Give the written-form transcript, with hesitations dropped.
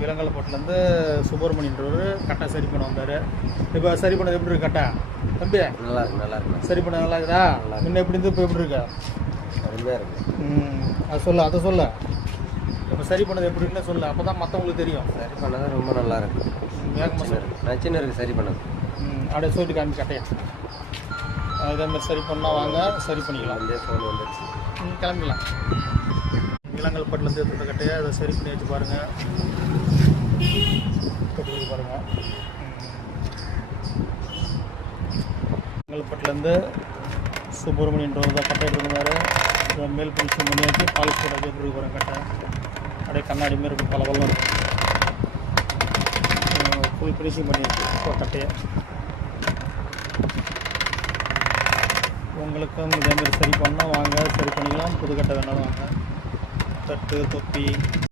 விலங்கலப்பட்டிலேருந்து சுப்பிரமணியன்றவர் கட்டை சரி பண்ண வந்தார். இப்போ சரி பண்ணது எப்படி இருக்கு கட்டை தம்பி? நல்லா இருக்கு. சரி பண்ண நல்லா இருக்குதா? முன்ன எப்படி இருந்து இப்போ எப்படி இருக்கா? அருமையாக இருக்கு. அதை சொல்ல இப்போ சரி பண்ணது எப்படி இருக்குன்னு சொல்லு, அப்போ தான் மற்றவங்களுக்கு தெரியும். சரி பண்ணது ரொம்ப நல்லா இருக்கு. வேகமாக நச்சுன்னு இருக்குது சரி பண்ணது. அப்படியே சொல்லிட்டு காமி கட்டையா இதேமாதிரி சரி பண்ணால் வாங்க, சரி பண்ணிக்கலாம். வந்து ஃபோன் வந்துடுச்சு, கிளம்பிடலாம். விலங்கல்பட்டிலேருந்து எடுத்துகிட்ட கட்டையை அதை சரி பண்ணி வச்சு பாருங்கள். பாருங்கள், விலங்கல்பட்டிலேருந்து சுப்பிரமணியன்றவர் தான் கட்டை எடுத்துருந்தாரு. மேல் பிடிச்சி பண்ணியாச்சு, பாலிஷ் போட எப்படி பாருங்க கட்டை அப்படியே கண்ணாடி மாரி இருக்கும், பலவெல்லாம் இருக்கும். ஃபுல் ஃபினிஷிங் பண்ணியாச்சு இப்போ கட்டையை. உங்களுக்கும் இதேமாரி சரி பண்ணால் வாங்க, சரி பண்ணிக்கலாம். புது கட்டை வேணாலும் வாங்க. தட்டு, தொப்பி